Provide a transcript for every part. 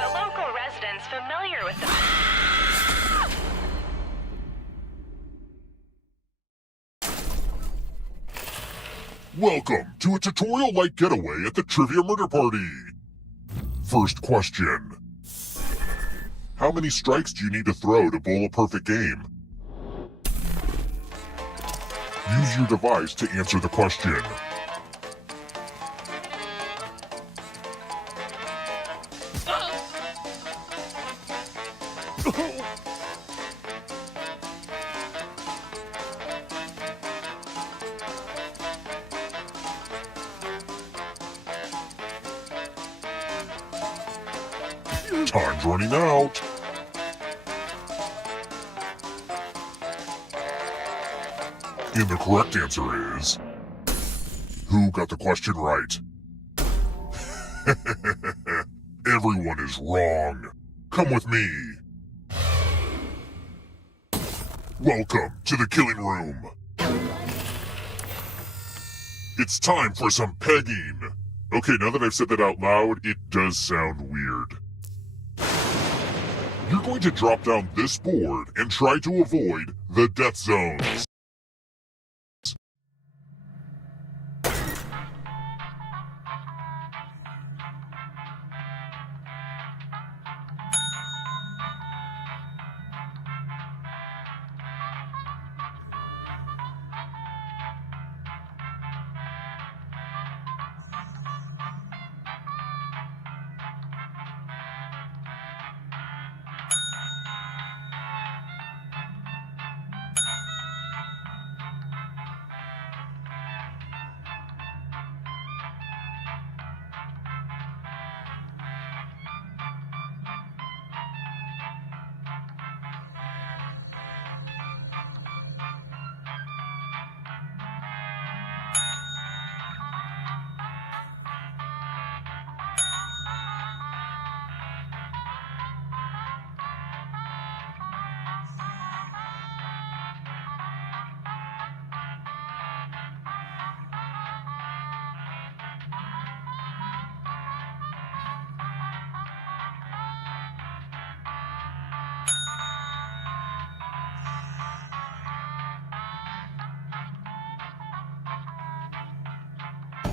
The local residents familiar with the... Welcome to a tutorial-like getaway at the Trivia Murder Party. First question. How many strikes do you need to throw to bowl a perfect game? Use your device to answer the question. Time's running out. And the correct answer is... Who got the question right? Everyone is wrong. Come with me. Welcome to the killing room. It's time for some pegging. Okay, now that I've said that out loud, it does sound weird. You're going to drop down this board and try to avoid the death zones.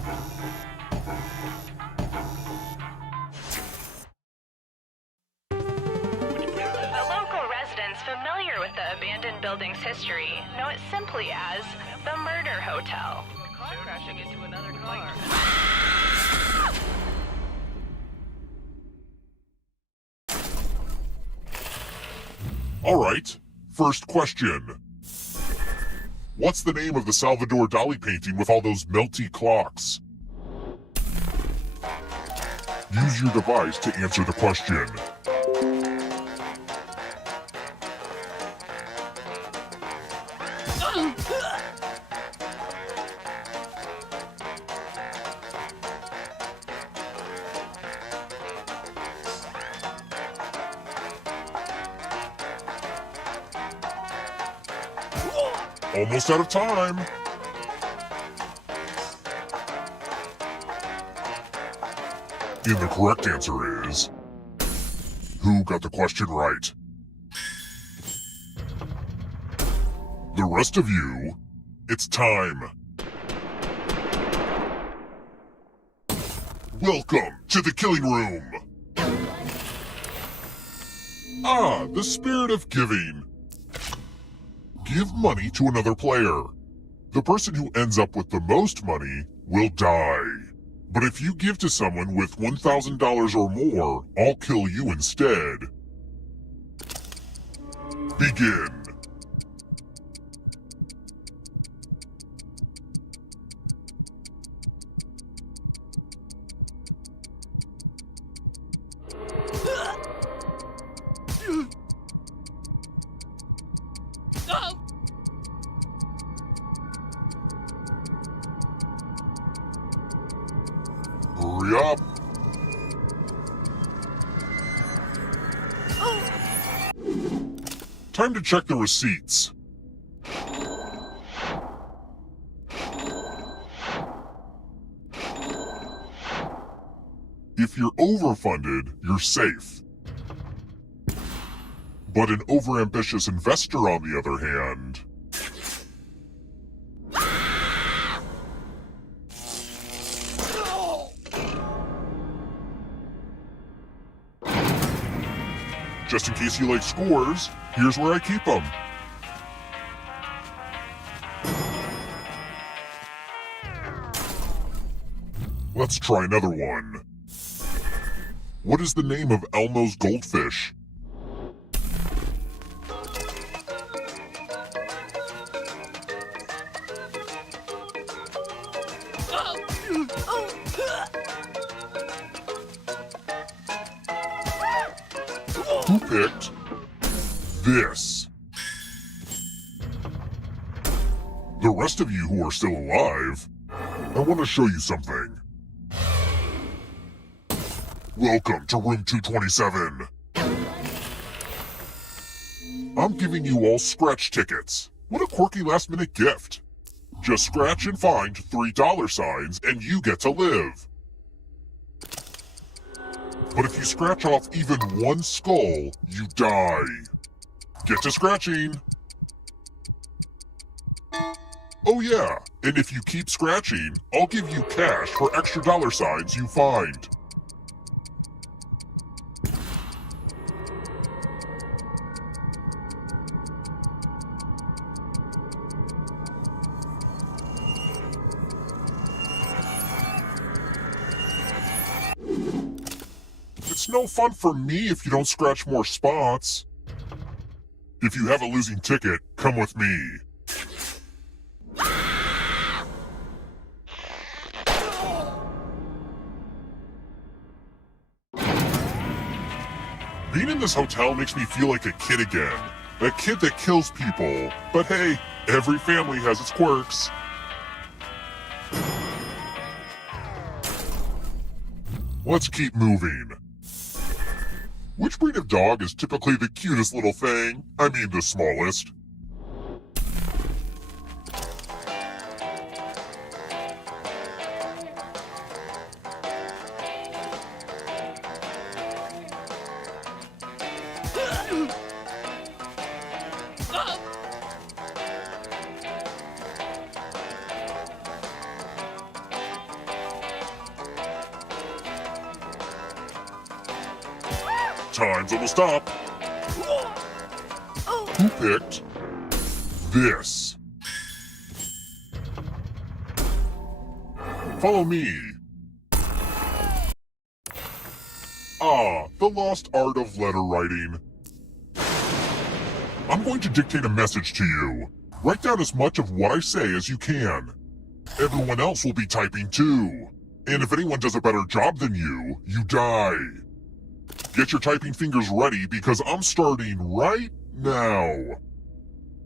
The local residents familiar with the abandoned building's history know it simply as the Murder Hotel. Car crashing into another car. All right, first question. What's the name of the Salvador Dali painting with all those melty clocks? Use your device to answer the question. Almost out of time. And the correct answer is... Who got the question right? The rest of you, it's time. Welcome to the killing room. Ah, the spirit of giving. Give money to another player. The person who ends up with the most money will die. But if you give to someone with $1,000 or more, I'll kill you instead. Begin. Hurry up. Time to check the receipts. If you're overfunded, you're safe. But an overambitious investor, on the other hand... Just in case you like scores, here's where I keep them. Let's try another one. What is the name of Elmo's goldfish? Who picked this? The rest of you who are still alive, I want to show you something. Welcome to room 227. I'm giving you all scratch tickets. What a quirky last-minute gift. Just scratch and find $3 signs and you get to live. But if you scratch off even one skull, you die. Get to scratching. Oh yeah, and if you keep scratching, I'll give you cash for extra dollar signs you find. It's no fun for me if you don't scratch more spots. If you have a losing ticket, come with me. Being in this hotel makes me feel like a kid again. A kid that kills people. But hey, every family has its quirks. Let's keep moving. Which breed of dog is typically the cutest little thing? I mean the smallest. Time's almost up. Who picked this? Follow me. The lost art of letter writing. I'm going to dictate a message to you. Write down as much of what I say as you can. Everyone else will be typing too. And if anyone does a better job than you, you die. Get your typing fingers ready because I'm starting right now.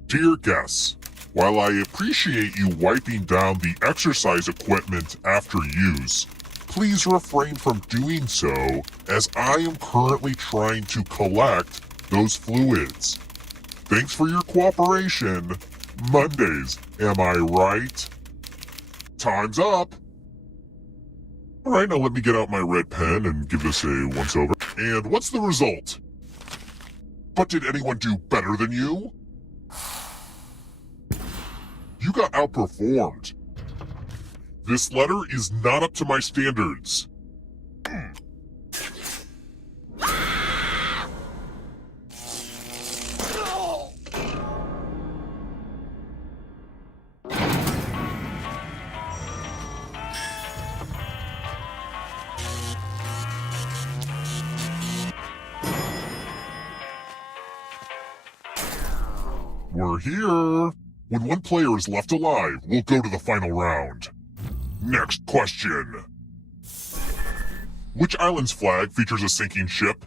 Dear guests, while I appreciate you wiping down the exercise equipment after use, please refrain from doing so as I am currently trying to collect those fluids. Thanks for your cooperation. Mondays, am I right? Time's up. Alright, now let me get out my red pen and give this a once-over. And what's the result? But did anyone do better than you? You got outperformed. This letter is not up to my standards. We're here. When one player is left alive, we'll go to the final round. Next question. Which island's flag features a sinking ship?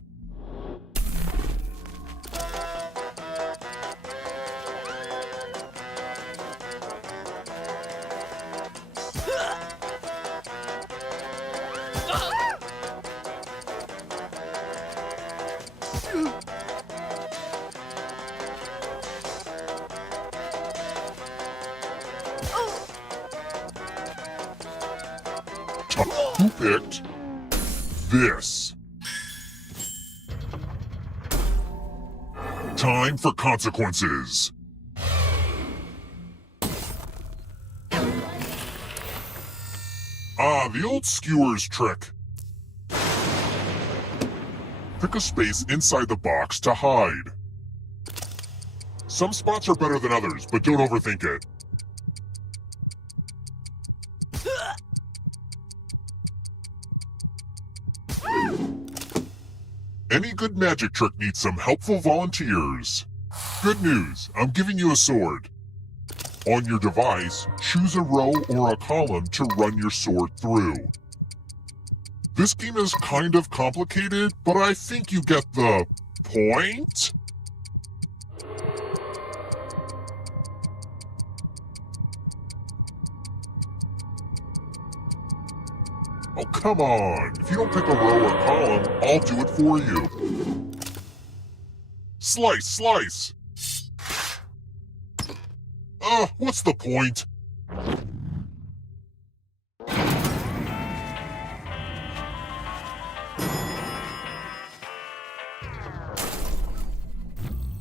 Who picked this? Time for consequences. The old skewers trick. Pick a space inside the box to hide. Some spots are better than others, but don't overthink it. Any good magic trick needs some helpful volunteers. Good news, I'm giving you a sword. On your device, choose a row or a column to run your sword through. This game is kind of complicated, but I think you get the point? Oh, come on. If you don't pick a row or column, I'll do it for you. Slice, slice. What's the point?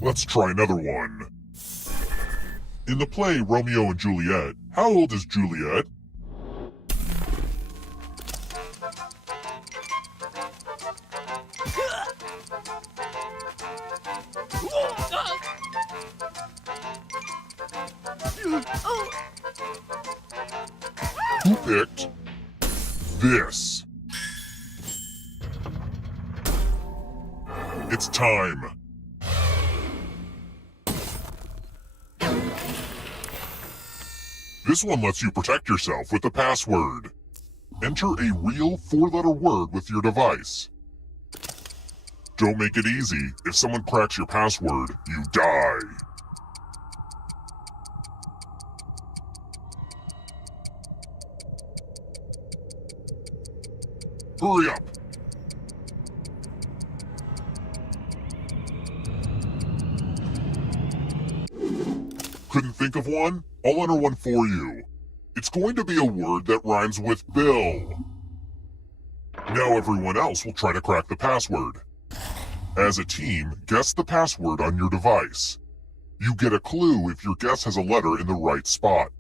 Let's try another one. In the play Romeo and Juliet, how old is Juliet? Who picked this? It's time. This one lets you protect yourself with the password. Enter a real 4-letter word with your device. Don't make it easy. If someone cracks your password, you die. Hurry up! Couldn't think of one? I'll enter one for you. It's going to be a word that rhymes with Bill. Now everyone else will try to crack the password. As a team, guess the password on your device. You get a clue if your guess has a letter in the right spot.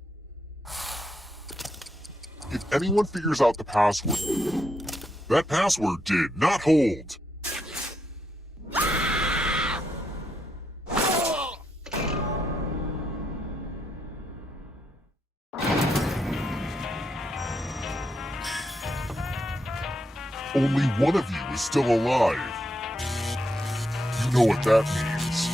If anyone figures out the password, that password did not hold. Only one of you is still alive. You know what that means.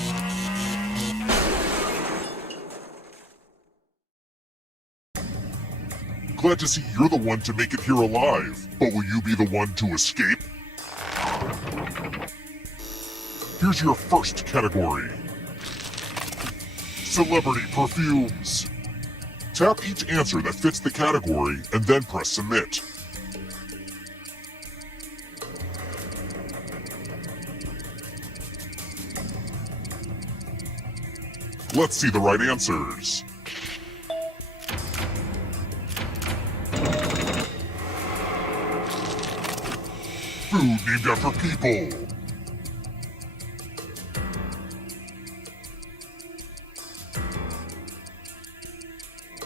Glad to see you're the one to make it here alive, but will you be the one to escape? Here's your first category. Celebrity perfumes. Tap each answer that fits the category and then press submit. Let's see the right answers. Food named after people.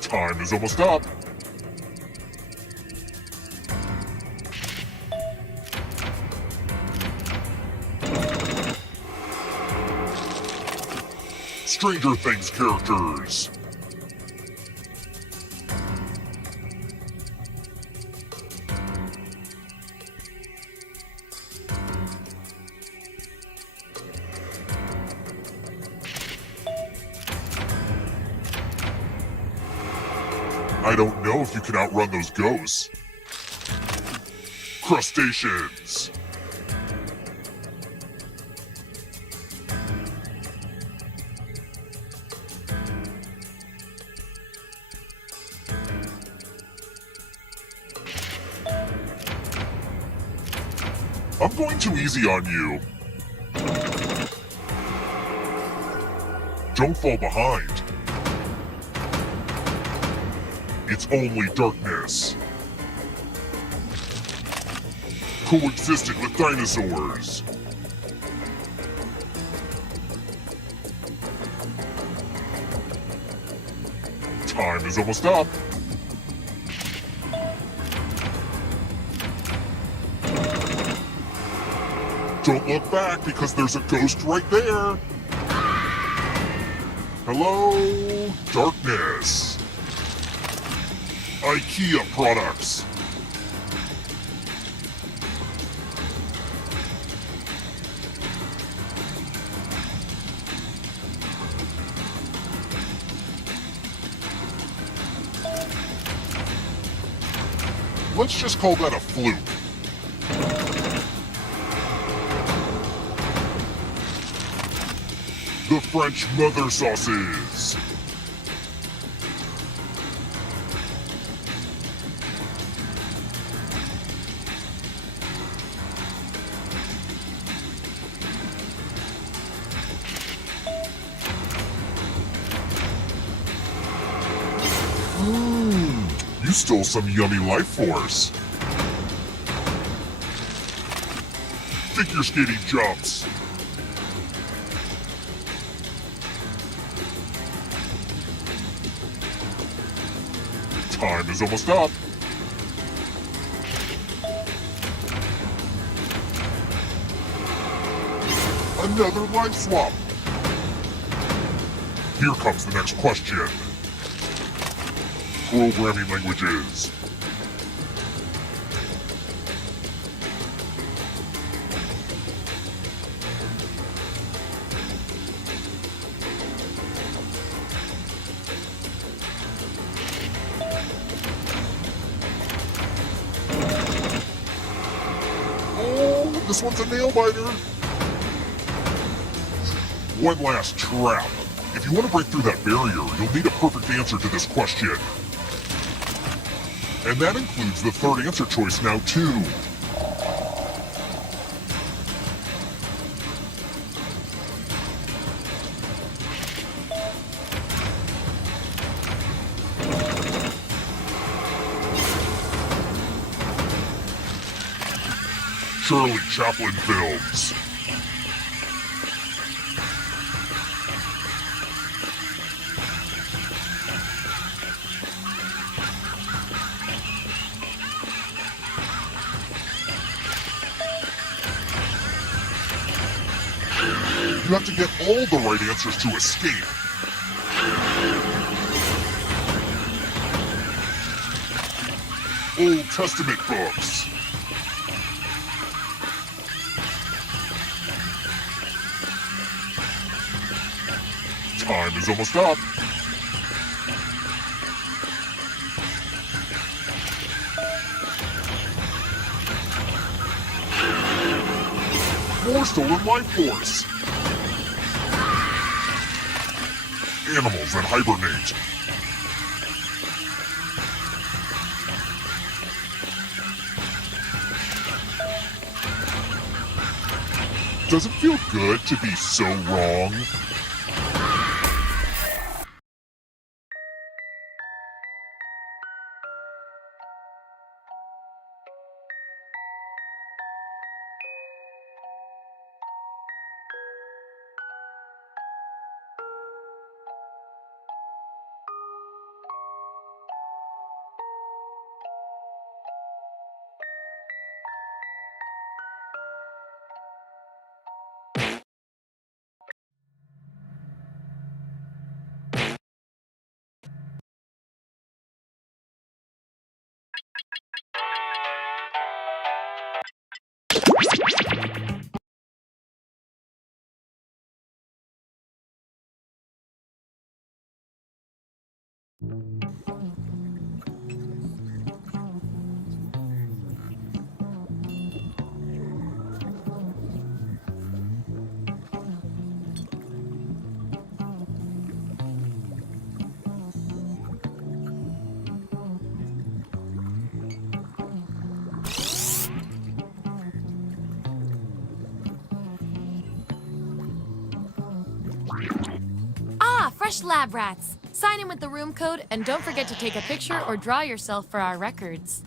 Time is almost up. Stranger Things characters. I don't know if you can outrun those ghosts. Crustaceans. I'm going too easy on you. Don't fall behind. It's only darkness. Coexisted with dinosaurs. Time is almost up. Don't look back because there's a ghost right there. Hello, darkness. IKEA products. Let's just call that a fluke. The French mother sauces. You stole some yummy life force. Figure skating jumps. Time is almost up. Another life swap. Here comes the next question. Programming languages. Oh, this one's a nail biter. One last trap. If you want to break through that barrier, you'll need a perfect answer to this question. And that includes the third answer choice now, too. Shirley Chaplin films. You have to get all the right answers to escape. Old Testament books. Time is almost up. More stolen life force. Animals that hibernate. Does it feel good to be so wrong? Fresh lab rats. Sign in with the room code and don't forget to take a picture or draw yourself for our records.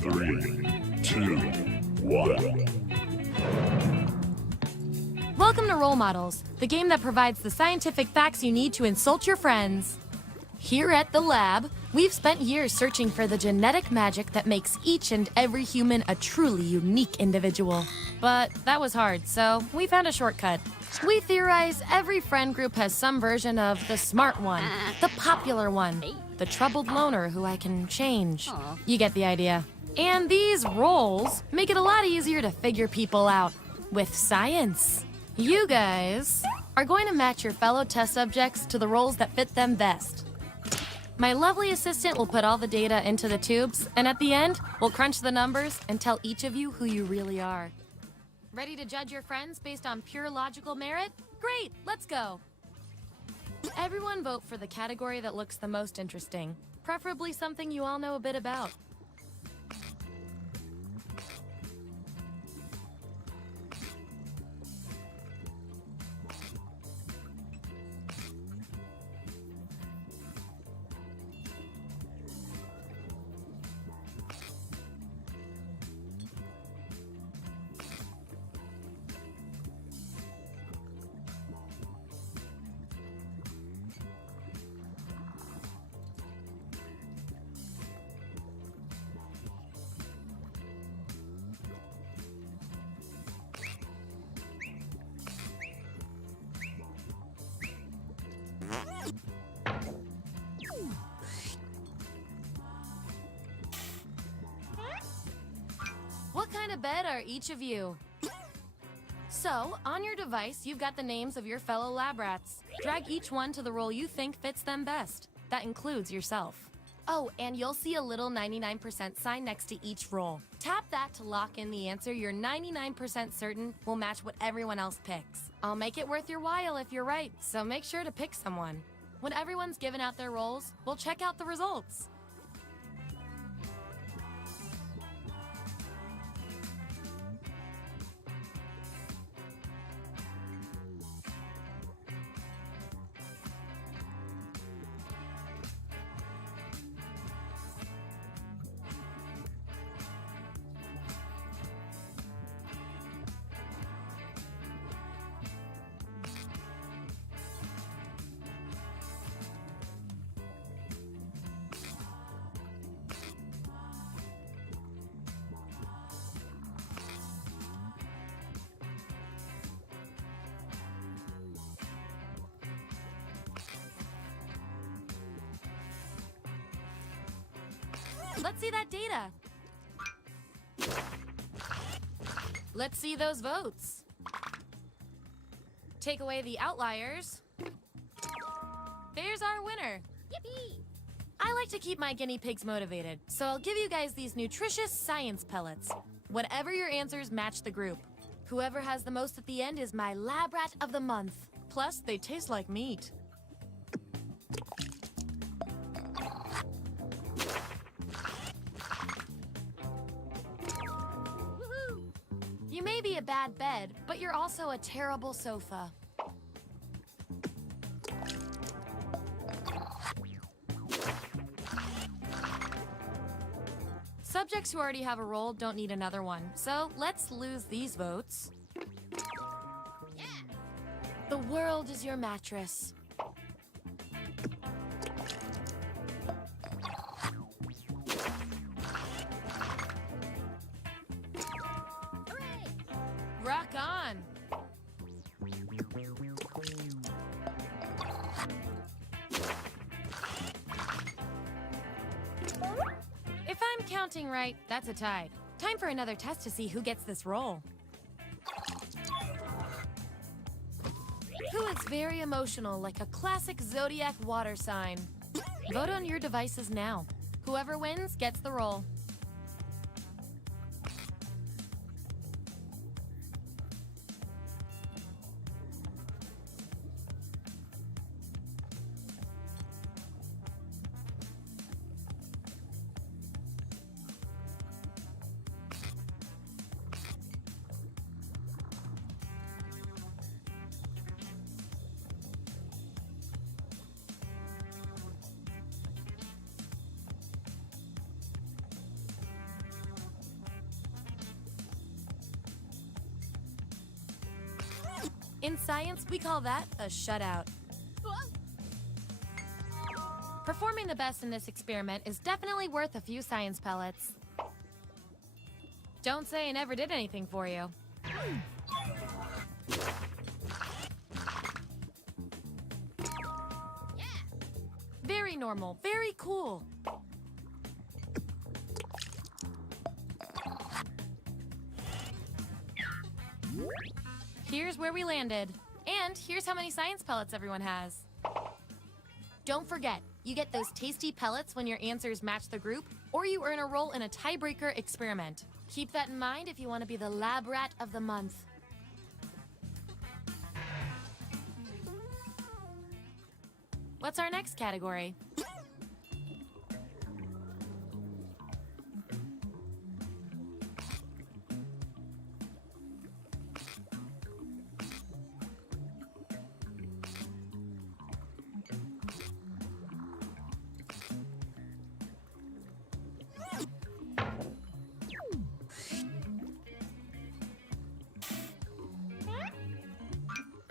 3, 2, 1. Welcome to Role Models, the game that provides the scientific facts you need to insult your friends. Here at the lab, we've spent years searching for the genetic magic that makes each and every human a truly unique individual. But that was hard, so we found a shortcut. We theorize every friend group has some version of the smart one, the popular one, the troubled loner who I can change. You get the idea. And these roles make it a lot easier to figure people out with science. You guys are going to match your fellow test subjects to the roles that fit them best. My lovely assistant will put all the data into the tubes, and at the end, we'll crunch the numbers and tell each of you who you really are. Ready to judge your friends based on pure logical merit? Great, let's go. Everyone vote for the category that looks the most interesting, preferably something you all know a bit about. What kind of bed are each of you? So, on your device, you've got the names of your fellow lab rats. Drag each one to the role you think fits them best. That includes yourself. Oh, and you'll see a little 99% sign next to each role. Tap that to lock in the answer you're 99% certain will match what everyone else picks. I'll make it worth your while if you're right, so make sure to pick someone. When everyone's given out their roles, we'll check out the results. Let's see that data. Let's see those votes. Take away the outliers. There's our winner. Yippee! I like to keep my guinea pigs motivated, so I'll give you guys these nutritious science pellets. Whatever your answers, match the group. Whoever has the most at the end is my lab rat of the month. Plus, they taste like meat. You may be a bad bed, but you're also a terrible sofa. Subjects who already have a role don't need another one, so let's lose these votes. Yeah. The world is your mattress. Rock on! If I'm counting right, that's a tie. Time for another test to see who gets this role. Who is very emotional, like a classic zodiac water sign? Vote on your devices now. Whoever wins gets the role. In science, we call that a shutout. Performing the best in this experiment is definitely worth a few science pellets. Don't say I never did anything for you. Very normal, very cool. Here's where we landed. And here's how many science pellets everyone has. Don't forget, you get those tasty pellets when your answers match the group, or you earn a role in a tiebreaker experiment. Keep that in mind if you want to be the lab rat of the month. What's our next category?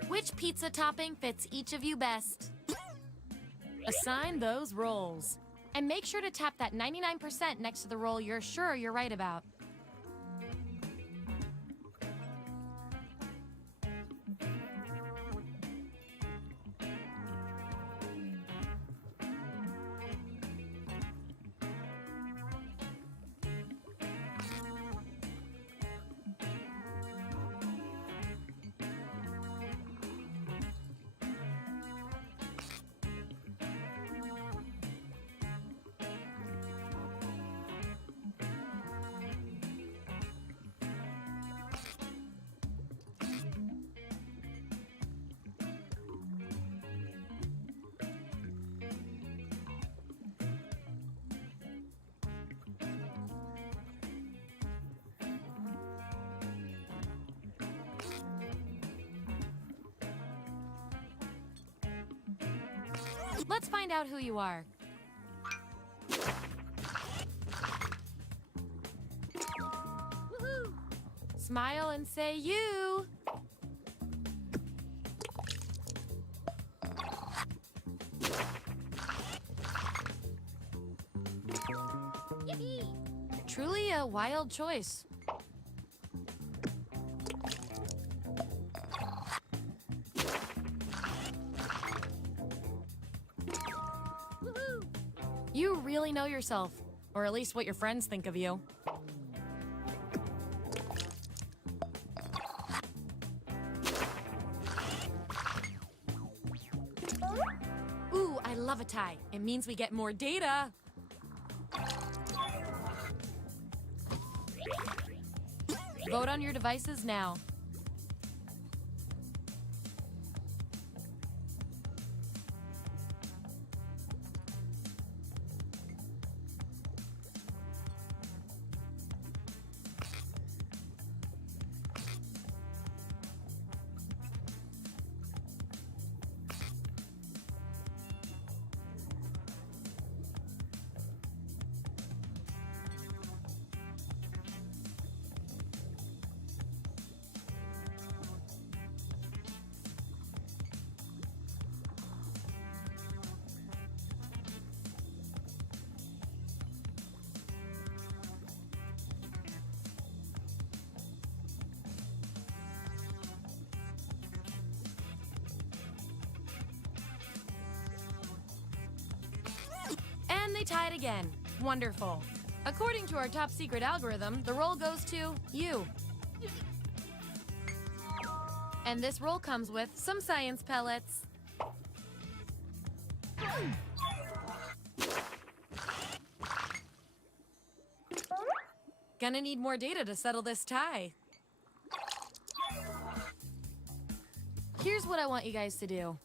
Which pizza topping fits each of you best? Assign those rolls. And make sure to tap that 99% next to the roll you're sure you're right about. Let's find out who you are. Woohoo! Smile and say you. Yippee! Truly a wild choice. You really know yourself, or at least what your friends think of you. Ooh, I love a tie. It means we get more data. Vote on your devices now. And they tied again. Wonderful. According to our top secret algorithm, the roll goes to you. And this roll comes with some science pellets. Gonna need more data to settle this tie. Here's what I want you guys to do.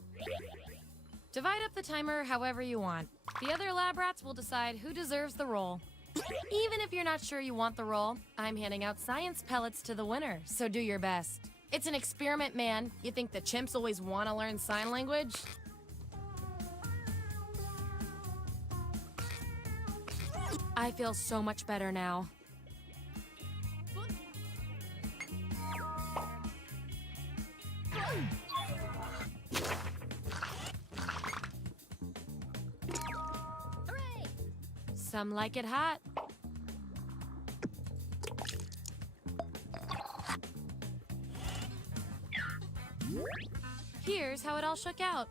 Divide up the timer however you want. The other lab rats will decide who deserves the role. Even if you're not sure you want the role, I'm handing out science pellets to the winner, so do your best. It's an experiment, man. You think the chimps always want to learn sign language? I feel so much better now. Some like it hot. Here's how it all shook out.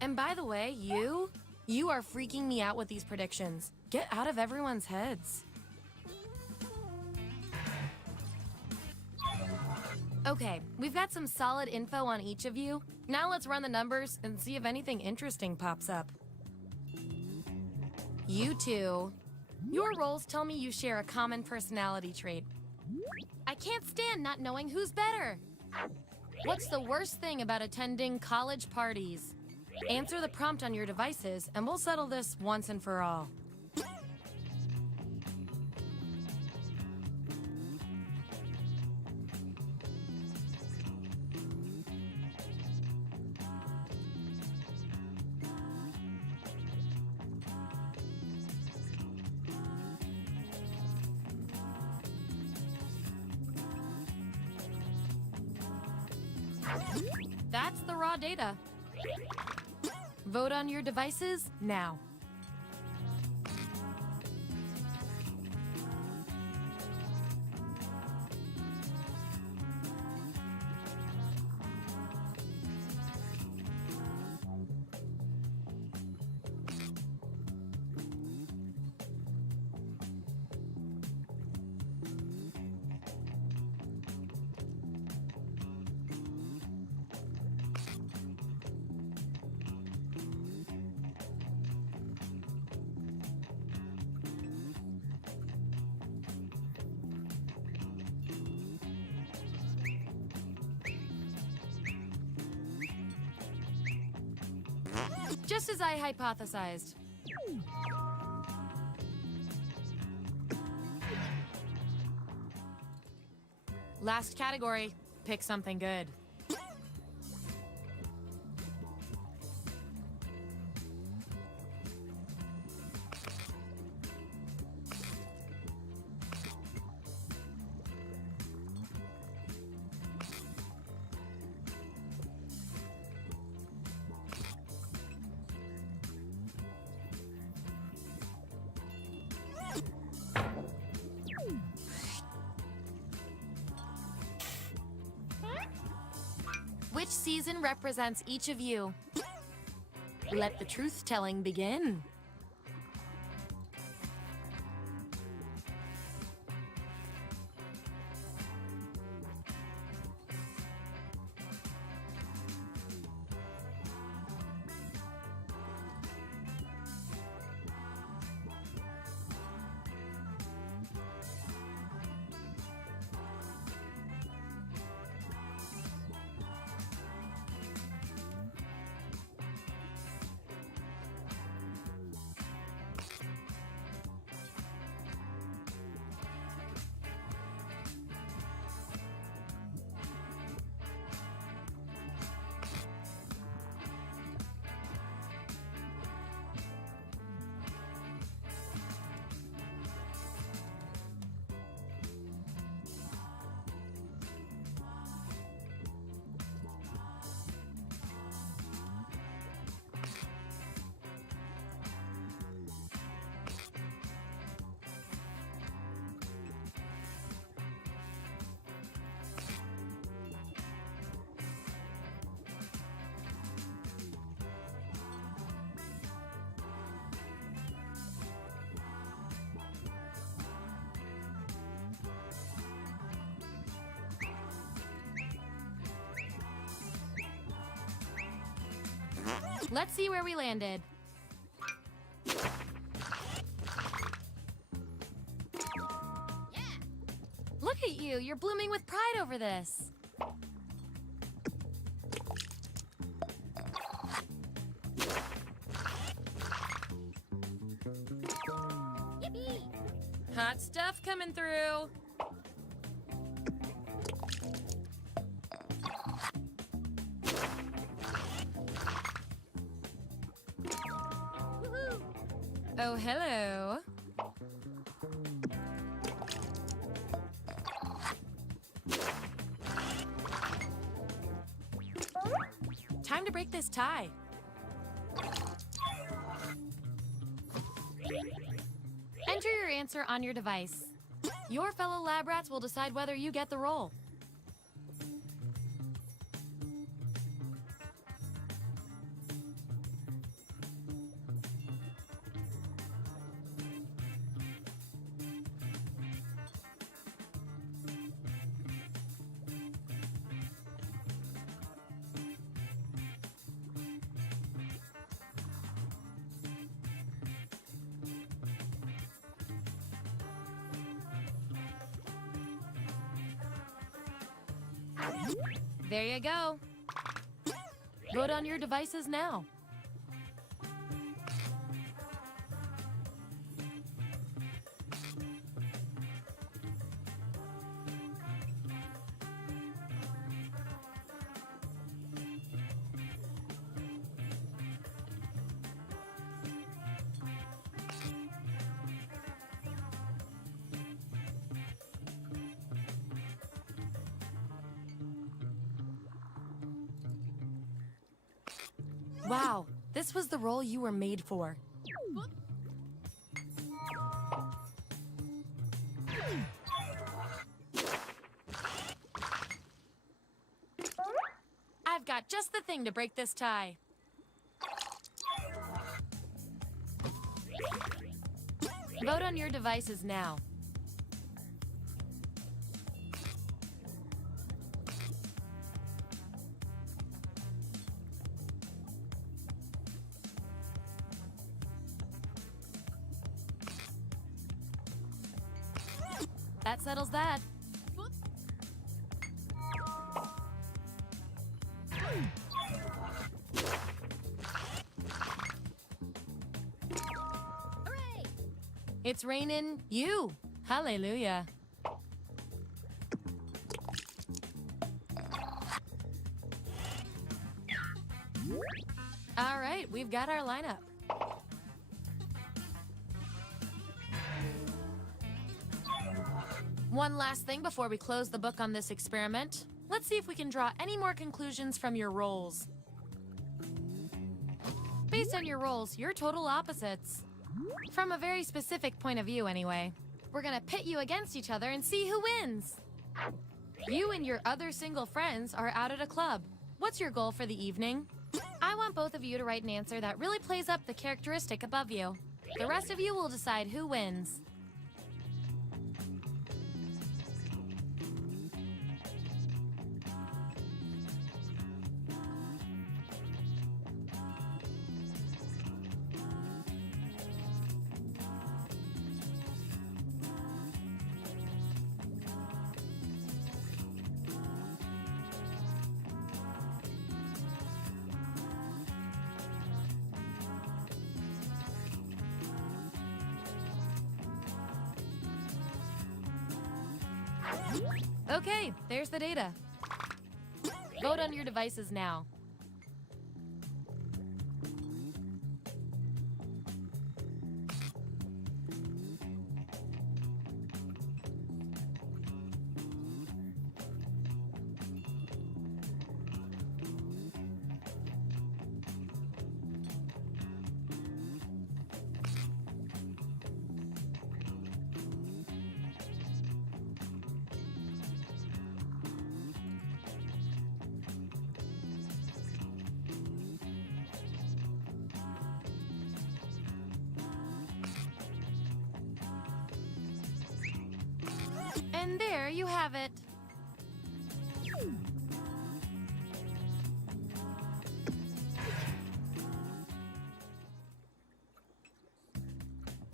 And by the way, you are freaking me out with these predictions. Get out of everyone's heads. Okay, we've got some solid info on each of you. Now let's run the numbers and see if anything interesting pops up. You two. Your roles tell me you share a common personality trait. I can't stand not knowing who's better. What's the worst thing about attending college parties? Answer the prompt on your devices, and we'll settle this once and for all. That's the raw data. Vote on your devices now. Just as I hypothesized. Last category. Pick something good. Which season represents each of you? Let the truth-telling begin. Let's see where we landed. Yeah. Look at you, you're blooming with pride over this. Yippee! Hot stuff coming through. Oh, hello. time to break this tie. Enter your answer on your device. Your fellow lab rats will decide whether you get the role. There you go. Vote on your devices now. Wow, this was the role you were made for. I've got just the thing to break this tie. Vote on your devices now. That settles that. Hooray! It's raining you. Hallelujah. All right, we've got our lineup. One last thing before we close the book on this experiment. Let's see if we can draw any more conclusions from your roles. Based on your roles, you're total opposites. From a very specific point of view, anyway. We're gonna pit you against each other and see who wins. You and your other single friends are out at a club. What's your goal for the evening? I want both of you to write an answer that really plays up the characteristic above you. The rest of you will decide who wins. Okay, there's the data. Vote on your devices now. And there you have it.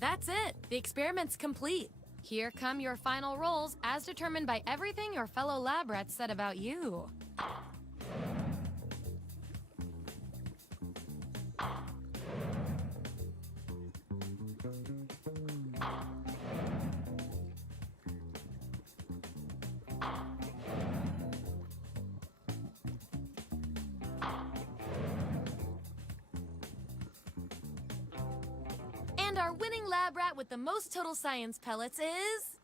That's it. The experiment's complete. Here come your final roles as determined by everything your fellow lab rats said about you. And our winning lab rat with the most total science pellets is...